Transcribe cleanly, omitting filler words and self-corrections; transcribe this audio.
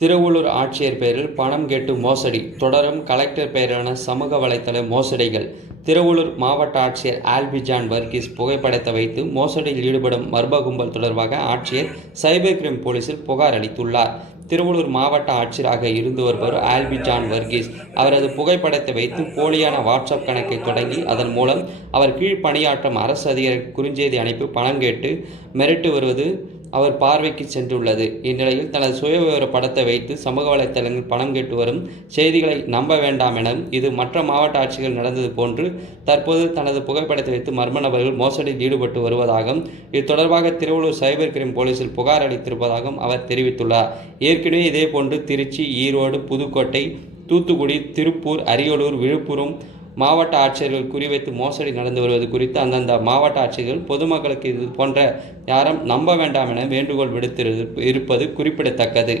திருவள்ளூர் ஆட்சியர் பெயரில் பணம் கேட்டு மோசடி தொடரும். கலெக்டர் பெயரிலான சமூக வலைதள மோசடிகள். திருவள்ளூர் மாவட்ட ஆட்சியர் ஆல்பி ஜான் வர்கீஸ் புகைப்படத்தை வைத்து மோசடியில் ஈடுபடும் மர்ம கும்பல் தொடர்பாக ஆட்சியர் சைபர் கிரைம் போலீசில் புகார் அளித்துள்ளார். திருவள்ளூர் மாவட்ட ஆட்சியராக இருந்து வருபவர் ஆல்பி ஜான் வர்கீஸ் அவரது புகைப்படத்தை வைத்து போலியான வாட்ஸ்அப் கணக்கை தொடங்கி அதன் மூலம் அவர் கீழ் பணியாற்றும் அரசு அதிகாரி குறுஞ்செய்தி அனுப்பி பணம் கேட்டு மிரட்டி வருவது அவர் பார்வைக்கு சென்றுள்ளது. இந்நிலையில் தனது சுயவிவர படத்தை வைத்து சமூக வலைதளங்களில் பணம் கேட்டு வரும் செய்திகளை நம்ப வேண்டாம் எனவும், இது மற்ற மாவட்ட ஆட்சிகள் நடந்தது போன்று தற்போது தனது புகைப்படத்தை வைத்து மர்ம நபர்கள் மோசடியில் ஈடுபட்டு வருவதாகவும், இது தொடர்பாக திருவள்ளூர் சைபர் கிரைம் போலீசில் புகார் அளித்திருப்பதாகவும் அவர் தெரிவித்துள்ளார். ஏற்கனவே இதேபோன்று திருச்சி, ஈரோடு, புதுக்கோட்டை, தூத்துக்குடி, திருப்பூர், அரியலூர், விழுப்புரம் மாவட்ட ஆட்சியர்கள் குறிவைத்து மோசடி நடந்து வருவது குறித்து அந்தந்த மாவட்ட ஆட்சியர்கள் பொதுமக்களுக்கு இது போன்ற யாரும் நம்ப வேண்டாம் என வேண்டுகோள் விடுத்திருப்பது குறிப்பிடத்தக்கது.